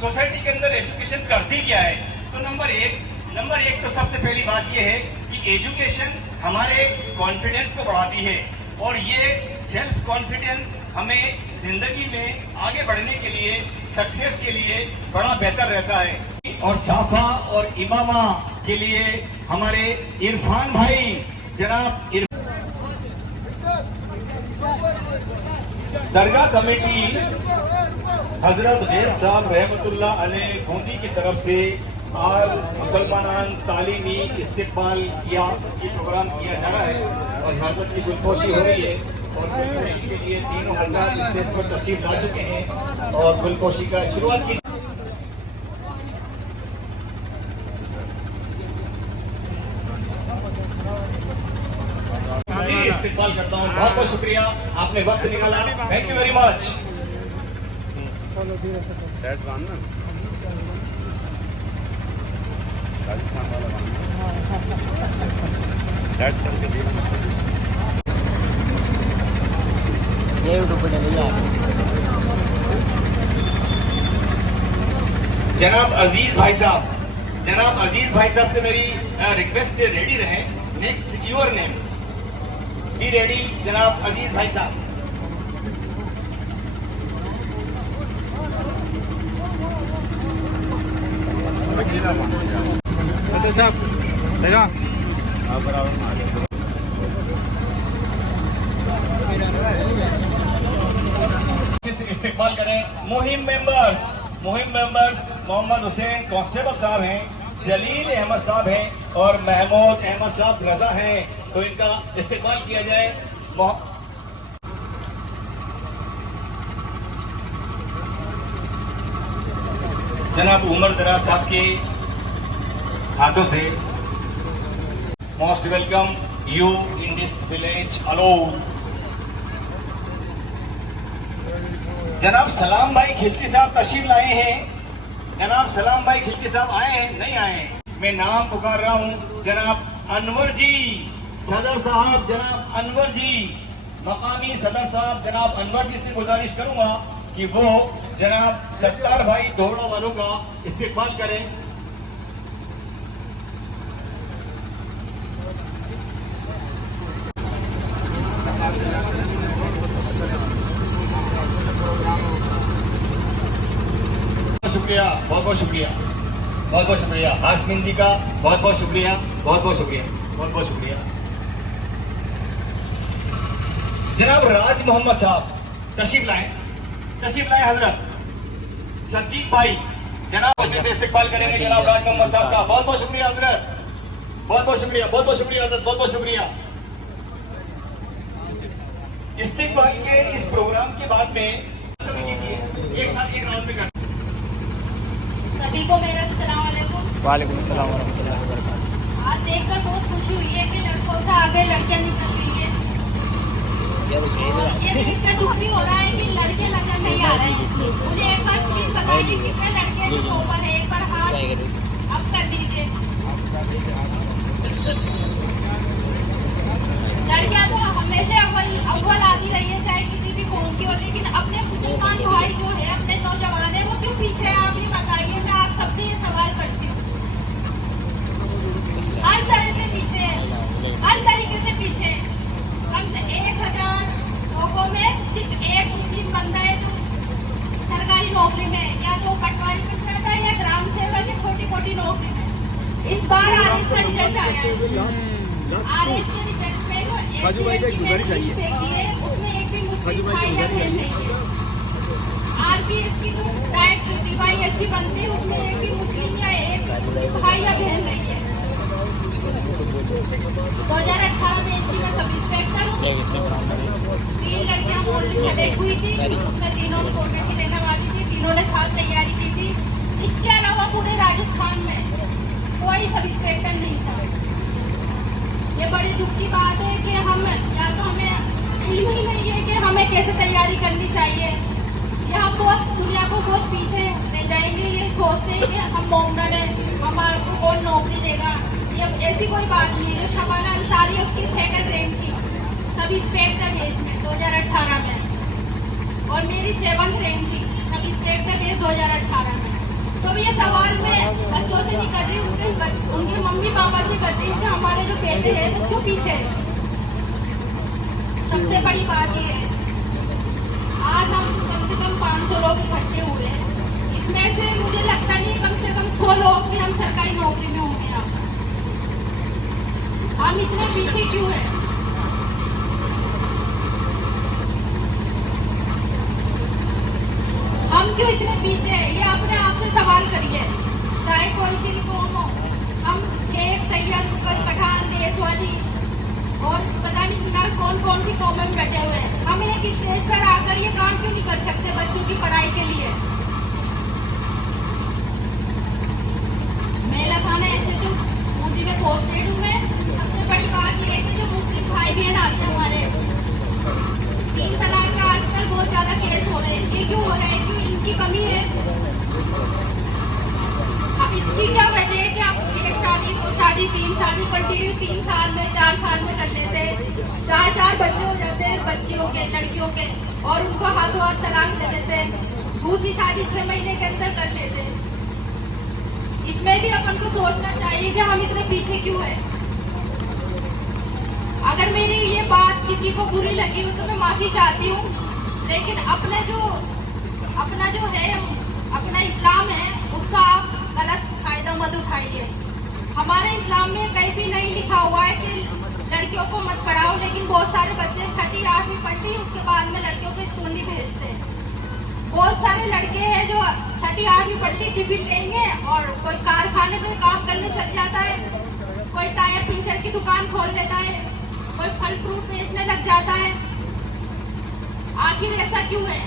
Society के अंदर education करती क्या है? तो नंबर एक तो सबसे पहली बात यह है कि एजुकेशन हमारे कॉन्फिडेंस को बढ़ाती है और ये सेल्फ कॉन्फिडेंस हमें जिंदगी में आगे बढ़ने के लिए, सक्सेस के लिए बड़ा बेहतर रहता है। और साफा और इमामा के लिए हमारे इरफान भाई जनाब दरगाह कमेटी हजरत गैर साहब रहमतुल्लाह अलैह गोंदी की तरफ से आज मुसलमान तालीमी इस्तेकबाल किया, ये प्रोग्राम किया जा रहा है और हजरत की गुलपोशी हो रही है और गुलपोशी के लिए तीनों हजरत स्टेज पर तशरीफ ला चुके हैं और गुलपोशी का शुरुआत की। इस्तेकबाल करता हूँ, बहुत बहुत शुक्रिया, आपने वक्त निकाला, थैंक यू वेरी मच। जनाब अजीज भाई साहब से मेरी रिक्वेस्ट रेडी रहे। Next your name, be ready जनाब अजीज भाई साहब। इस्तेकबाल करें मुहिम मेंबर्स मोहम्मद हुसैन कांस्टेबल साहब हैं, जलील अहमद साहब हैं और महमूद अहमद साहब रजा हैं, तो इनका इस्तेकबाल किया जाए। जनाब उमर दराज साहब के हाथों से most welcome you in this village alone. जनाब सलाम भाई खिलची साहब तशरीफ लाए हैं। जनाब सलाम भाई खिलची साहब आए हैं? नहीं आए हैं। मैं नाम पुकार रहा हूं, जनाब अनवर जी सदर साहब, जनाब अनवर जी मकामी सदर साहब, जनाब अनवर जी से गुजारिश करूंगा कि वो जनाब सत्तार भाई दोहरा वालों का इस्तेकबाल करें। शुक्रिया, बहुत बहुत शुक्रिया, बहुत बहुत शुक्रिया आसमीन जी का, बहुत बहुत शुक्रिया, बहुत बहुत शुक्रिया, बहुत बहुत शुक्रिया। जनाब राज मोहम्मद साहब तशरीफ लाए हजरत। सदीक भाई जनाब खुशी से इस्तेकबाल करेंगे जनाब राज मोहम्मद साहब का, बहुत बहुत शुक्रिया हजरत, बहुत बहुत शुक्रिया, बहुत बहुत शुक्रिया हजरत, बहुत बहुत शुक्रिया। इस्तेकबाल के इस प्रोग्राम के बाद में कीजिए एक साथ एक राउंड में कर। सभी को मेरा अस्सलाम वालेकुम। वालेकुम अस्सलाम वरहमतुल्लाहि वबरकातुहू। आज देखकर बहुत खुशी हुई है कि लड़कों से आगे लड़कियां निकल रही है। ये देखकर दुख भी हो रहा है कि लड़के नजर नहीं आ रहे हैं। मुझे एक बार प्लीज बताइए कितने लड़के जो ऊपर है, एक बार हाथ अप कर दीजिए। लड़कियां तो हमेशा अव्वल आती रही है चाहे किसी भी कौम की हो, लेकिन अपने मुसलमान भाई जो है, अपने नौजवान है, वो क्यों पीछे है? आप ये बताइए, मैं आप सबसे ये सवाल करती हूँ। हर तरह से पीछे है, हर तरीके से पीछे है। कम से 1000 लोगों में सिर्फ एक मुस्लिम बंदा है जो सरकारी नौकरी में, या तो पटवारी में रहता है या ग्राम सेवक या छोटी मोटी नौकरी में। इस बार आरएस का रिजल्ट आया है। आरएस के रिजल्ट में जो उसमें एक भी मुस्लिम भाई या बहन नहीं है। आरपीएस की जो डायरेक्ट DYSP बनती है उसमें एक भी मुस्लिम या एक भाई या बहन नहीं है। 2018 में इसकी मैं सब इंस्पेक्टर हूँ। 3 लड़कियां बोर्ड में सेलेक्ट हुई थी, उसमें तीनों कोटे की रहने वाली थी, तीनों ने साथ तैयारी की थी। इसके अलावा पूरे राजस्थान में कोई सब इंस्पेक्टर नहीं था। ये बड़ी दुख की बात है कि हम या तो हमें इल्म ही नहीं है कि हमें कैसे तैयारी करनी चाहिए, या हम बहुत दुनिया को बहुत पीछे ले जाएंगे। ये सोचते हैं कि हम मोमडन है, हमारे को कौन नौकरी देगा। ये ऐसी कोई बात नहीं है। शबाना अंसारी उसकी 2nd रैंक थी सब इंस्पेक्टर बेच में 2018 में, और मेरी 7th रैंक थी सब इंस्पेक्टर बेच 2018 में। बच्चों से नहीं कर रही, उनके मम्मी पापा से कर रही है कि हमारे जो बेटे हैं वो क्यों पीछे है। सबसे बड़ी बात ये है, आज हम कम से कम 500 लोग इकट्ठे हुए हैं, इसमें से मुझे लगता नहीं कम से कम 100 लोग भी हम सरकारी नौकरी में होंगे। हम इतने पीछे क्यों हैं? हम क्यों इतने पीछे हैं? ये अपने आप से सवाल करिए, चाहे कोई सी भी कौम हो। हम शेख, सैयद, मुगल, पठान, देशवाली और पता नहीं ना कौन कौन सी कौम में बैठे हुए हैं। हम इन्हें स्टेज पर आकर ये काम क्यों नहीं कर सकते बच्चों की पढ़ाई के लिए? मेला थाना ऐसे जो मोदी में पोस्टेड हुए। सबसे बड़ी बात ये है कि जो मुस्लिम भाई बहन आते हैं हमारे, 3 तलाक का आजकल बहुत ज्यादा केस हो रहे हैं। ये क्यों हो रहा है? क्यों? इनकी कमी है। अब इसकी क्या वजह है कि आप एक शादी, 2 शादी, 3 शादी कंटिन्यू 3 साल में, 4 साल में कर लेते हैं, 4 बच्चे हो जाते हैं बच्चियों के, लड़कियों के, और उनको हाथों हाथ तलाक दे देते हैं। दूसरी शादी 6 महीने के अंदर कर लेते हैं। इसमें भी अपन को सोचना चाहिए कि हम इतने पीछे क्यों हैं। अगर मेरी ये बात किसी को बुरी लगी हो तो मैं माफी चाहती हूँ, लेकिन अपना जो है, अपना इस्लाम है, उसका आप गलत फायदा मत उठाइए। हमारे इस्लाम में कहीं भी नहीं लिखा हुआ है कि लड़कियों को मत पढ़ाओ, लेकिन बहुत सारे बच्चे 6ठी 8वीं पढ़ ली, उसके बाद में लड़कियों को स्कूल नहीं भेजते। बहुत सारे लड़के हैं जो 6ठी 8वीं पढ़ ली, टिफिन लेंगे और कोई कारखाने में काम करने चल जाता है, कोई टायर पंचर की दुकान खोल लेता है, कोई फल फ्रूट बेचने लग जाता है। आखिर ऐसा क्यों है?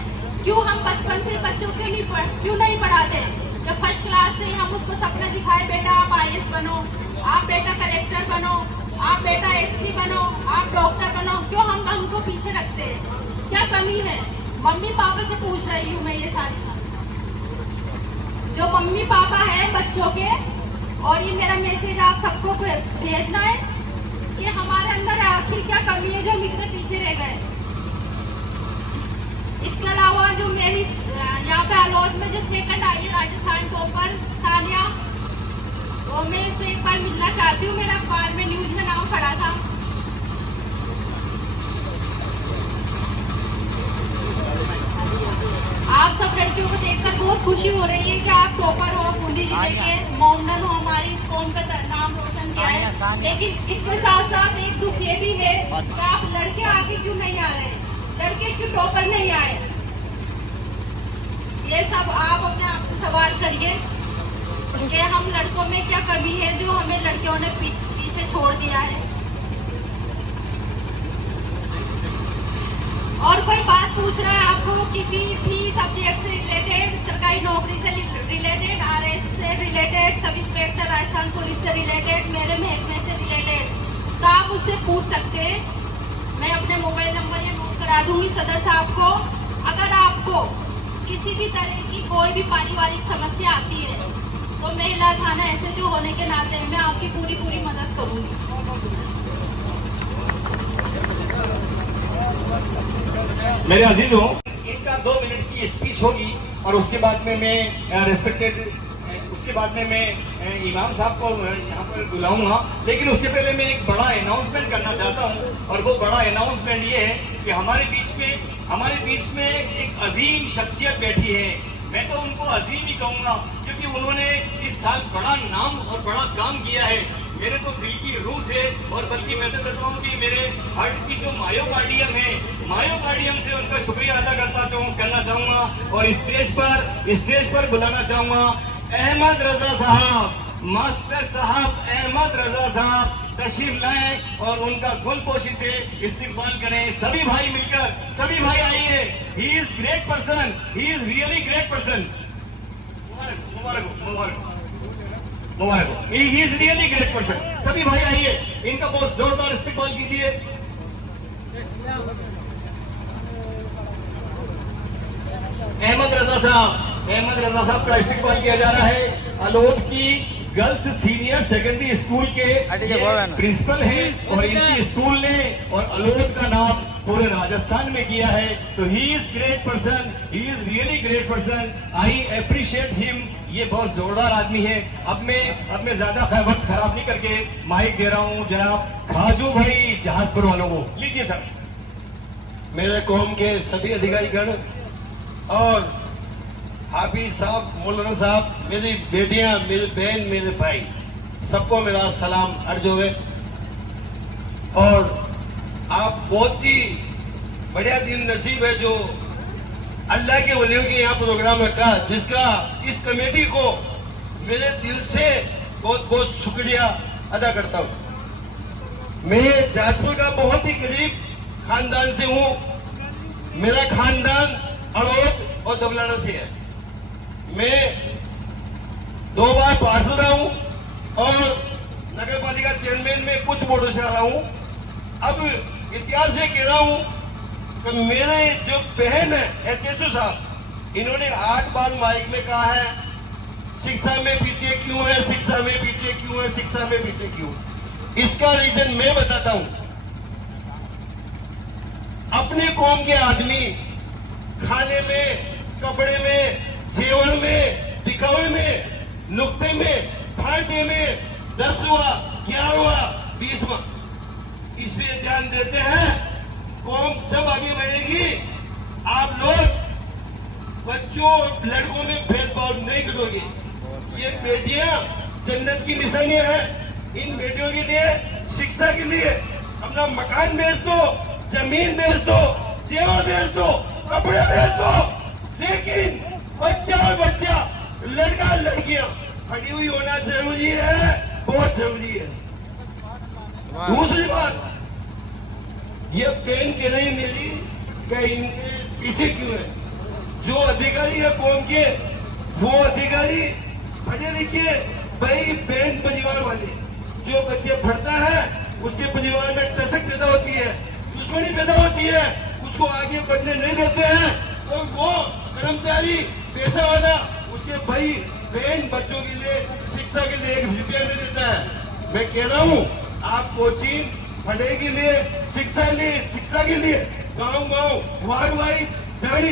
क्यों हम बचपन से बच्चों के लिए क्यों नहीं पढ़ाते? जब फर्स्ट क्लास से हम उसको सपना दिखाए, बेटा आप IAS बनो, आप बेटा कलेक्टर बनो, आप बेटा SP बनो, आप डॉक्टर बनो, क्यों हम हमको पीछे रखते हैं? क्या कमी है? मम्मी पापा से पूछ रही हूँ मैं ये सारी बात। जो मम्मी पापा है बच्चों के, और ये मेरा मैसेज आप सबको भेजना है कि हमारे अंदर आखिर क्या कमी है जो हम इतने पीछे रह गए। इसके अलावा जो मेरी यहाँ पे आलोच में जो सेकंड आई है राजस्थान टॉपर सानिया, वो मैं इससे एक बार मिलना चाहती हूँ। मेरा अखबार में न्यूज में नाम पढ़ा था। आप सब लड़कियों को देखकर बहुत खुशी हो रही है कि आप टॉपर हो, बूंदी जिले के मोमडन हो, हमारी कौम का नाम रोशन किया है। लेकिन इसके साथ साथ एक दुख ये भी है कि आप लड़के आगे क्यों नहीं आ रहे, लड़के क्यों टॉपर नहीं आए। ये सब आप अपने आप से सवाल करिए कि हम लड़कों में क्या कमी है जो हमें लड़कियों ने पीछे छोड़ दिया है। और कोई बात पूछ रहा है आपको किसी भी सब्जेक्ट से रिलेटेड, सरकारी नौकरी से रिलेटेड, RS से related, sub inspector Rajasthan police से रिलेटेड, मेरे महकमे से रिलेटेड, तो आप उससे पूछ सकते हैं। मैं अपने मोबाइल नंबर ये नोट करा दूंगी सदर साहब को। अगर आपको किसी भी तरह की कोई भी पारिवारिक समस्या आती है तो महिला थाना SHO होने के नाते मैं आपकी पूरी मदद करूंगी। मेरे अजीजों, इनका 2 मिनट की स्पीच होगी और उसके बाद में मैं उसके बाद में मैं इमाम साहब को यहाँ पर बुलाऊंगा। लेकिन उसके पहले मैं एक बड़ा अनाउंसमेंट करना चाहता हूँ, और वो बड़ा अनाउंसमेंट ये है कि हमारे बीच में एक अजीम शख्सियत बैठी है। मैं तो उनको अजीम ही कहूँगा क्योंकि उन्होंने इस साल बड़ा नाम और बड़ा काम किया है। मेरे तो दिल की रूह से, और बल्कि मैं तो कहता हूँ कि मेरे हार्ट की जो मायोकार्डियम है, मायोकार्डियम से उनका शुक्रिया अदा करना चाहूँगा। और स्टेज पर बुलाना चाहूँगा अहमद रजा साहब, मास्टर साहब अहमद रजा साहब तशरीफ लाएं और उनका गुलपोशी से इस्तेमाल करें। सभी भाई मिलकर, सभी भाई आइए। He is great person, he is really great person. Mubarak, he is really great person. सभी भाई आइए, इनका बहुत जोरदार इस्तेमाल कीजिए। अहमद रजा साहब का इस्तेमाल किया जा रहा है। अलोट की गर्ल्स सीनियर सेकेंडरी स्कूल के प्रिंसिपल हैं और इनकी स्कूल ने और अलोट का नाम पूरे राजस्थान में किया है। तो he is great person, he is really great person, I appreciate him. ये बहुत जोरदार आदमी है। अब मैं ज्यादा वक्त खराब नहीं करके माइक दे रहा हूँ जनाब खाजू भाई जहाजपुर वालों को। लीजिए सर। मेरे कौम के सभी अधिकारीगण और हाफिज साहब, मौलाना साहब, मेरी बेटियां, मेरी बहन, मेरे भाई, सबको मेरा सलाम अर्ज हुए। और आप बहुत ही बढ़िया दिन नसीब है जो अल्लाह के वलियों के यहाँ प्रोग्राम रखा, जिसका इस कमेटी को मेरे दिल से बहुत बहुत शुक्रिया अदा करता हूँ। मैं जहाजपुर का बहुत ही करीब खानदान से हूँ। मेरा खानदान अड़ोद और दबलाना से है। मैं 2 बार पार्षद रहा हूँ और नगर पालिका चेयरमैन में कुछ वोटों से रहा हूँ। अब इतिहास ये कह रहा हूँ कि मेरे जो बहन है एचएसओ साहब, इन्होंने 8 बार माइक में कहा है शिक्षा में पीछे क्यों है, शिक्षा में पीछे क्यों है, शिक्षा में पीछे क्यों। इसका रीजन मैं बताता हूँ। अपने कौम के आदमी खाने में, कपड़े में, जेवर में, दिखावे में, नुक्ते में, फायदे में 10वां, 11वां, 20वां इस पे ध्यान देते हैं। कौम जब आगे बढ़ेगी, आप लोग बच्चों लड़कों में भेदभाव नहीं करोगे। ये बेटियां जन्नत की निशानियां हैं। इन बेटियों के लिए, शिक्षा के लिए अपना मकान बेच दो, जमीन बेच दो, जेवर बेच दो, कपड़े बेच दो, लेकिन बच्चा और बच्चा, लड़का लड़कियां पढ़ी हुई होना जरूरी है, बहुत जरूरी है। दूसरी बात, ये पेन कह रही मेरी कि इनके पीछे क्यों है। जो अधिकारी है कौम के, वो अधिकारी पढ़े लिखे भाई बहन परिवार वाले। जो बच्चे पढ़ता है उसके परिवार में टसक पैदा होती है, दुश्मनी पैदा होती है, उसको आगे बढ़ने नहीं देते हैं। और वो कर्मचारी पैसा वाला उसके भाई बहन बच्चों के लिए शिक्षा के लिए 1 रुपया नहीं देता है। मैं कह रहा हूँ आप कोचिंग पढ़ाई के लिए, शिक्षा के लिए गांव वार्ड वाइज, डाणी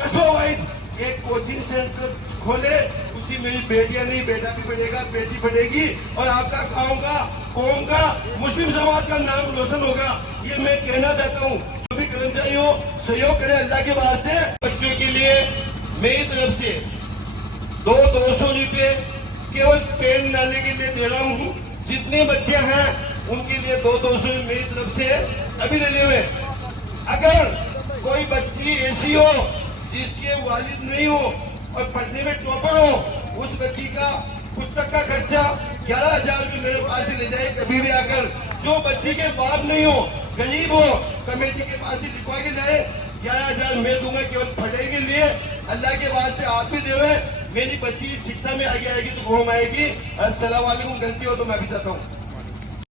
कस्बा वाइज एक कोचिंग सेंटर खोले। उसी में बेटियां नहीं, बेटा भी पढ़ेगा, बेटी पढ़ेगी और आपका गांव का, कौम का, मुस्लिम समाज का नाम रोशन होगा। ये मैं कहना चाहता हूँ। जो भी कर्मचारी हो सहयोग करे अल्लाह के वास्ते। बच्चों के लिए मेरी तरफ से 200 रुपये केवल पेन नाले के लिए दे रहा हूँ। जितने बच्चे हैं उनके लिए 200 मेरी तरफ से अभी ले हुए। अगर कोई बच्ची ऐसी हो जिसके वालिद नहीं हो और पढ़ने में टॉपर हो, उस बच्ची का पुस्तक का खर्चा 11,000 रुपये मेरे पास से ले जाए कभी भी आकर। जो बच्ची के बाप नहीं हो, गरीब हो, कमेटी के पास से लिखवा के लाए, 11,000 मैं दूंगा केवल पढ़ाई के लिए। अल्लाह के वास्ते आप भी दे। मेरी बच्ची शिक्षा में आगे आएगी तो कौन आएगी। अस्सलाम वालेकुम। गलती हो तो मैं भी चाहता हूँ।